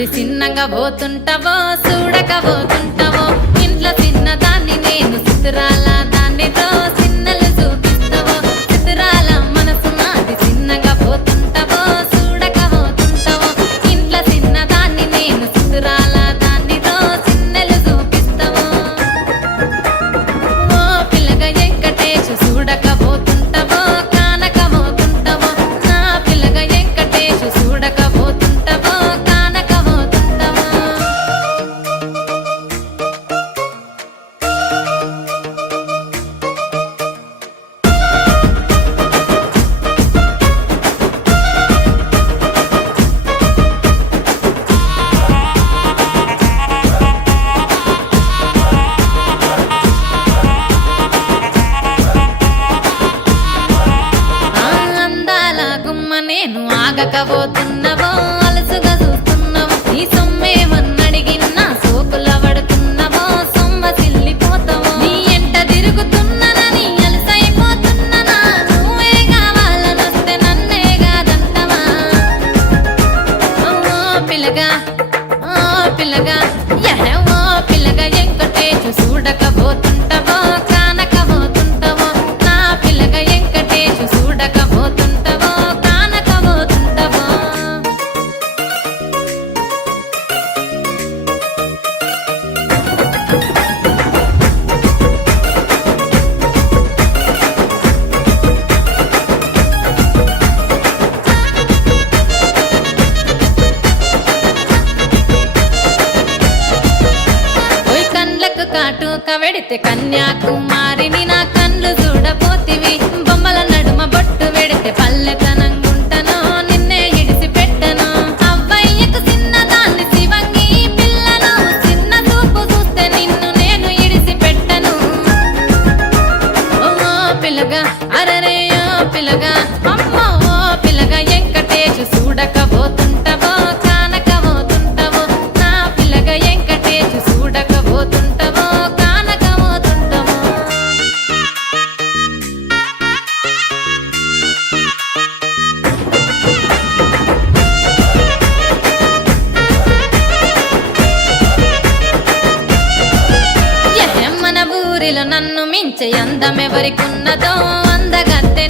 అది చిన్నగా పోతుంటావో చూడకపోతుంటావో ఇంట్లో చిన్నదాన్ని నేను చిత్రాల దానితో చిన్నలు చూపిస్తావో చిత్రాల మనసు నాది చిన్నగా పోతుంటావో చూడకపోతుంటావో ఇంట్లో చిన్నదాన్ని నేను చిత్రాల దానితో చిన్నలు చూపిస్తావో ఓ పిల్లగా వెంకటేశు చూడకపోతుంటావో కానకపోతుంటావో నా పిల్లగా వెంకటేశు చూడకపోతుంటావో కానకపోతుంటావో అందాల గుమ్మ నేను ఆగకపోతున్నావో అలసుగా చూస్తున్నావో నీ సొమ్మేమన్నడిగినా సోకుల పడుతున్నావో సొమ్మ సిల్లిపోతావో నీ ఎంట తిరుగుతున్నానని అలసైపోతున్నానా నువ్వే కావాలనొస్తే నన్నే కాదంటవా ఓ పిల్లగా ఓ పిల్లగా ఓ పిల్లగా వెంకటేశు చూడకపోతుంటావో కానకపోతుంటావో నా పిల్లగా వెంకటేశు చూడకపోతుంటావో కానకపోతుంటావో ఓయ్ కండ్లకు కాటుక వెడితే కన్యాకుమారిని నా కళ్ళు చూడపోతివి బొమ్మల నడుమ బొట్టు వెడితే పల్లెతనంగుంటను నిన్నే ఇడిసి పెట్టను అవ్వయ్యకు చిన్నదాన్ని శివంగి పిల్లను చిన్న చూపు చూస్తే నిన్ను నేను ఇడిసి పెట్టను ఓ పిల్లగా అరరే ఓ పిల్లగా అమ్మో ఓ పిల్లగా వెంకటేశు చూడకపోతుంటావో కానకపోతుంటావో నా పిల్లగా వెంకటేశు చూడకపోతుంటావో కానకపోతుంటావో మన ఊరిలో నన్ను మించే అందమెవరికున్నదో అందగత్తె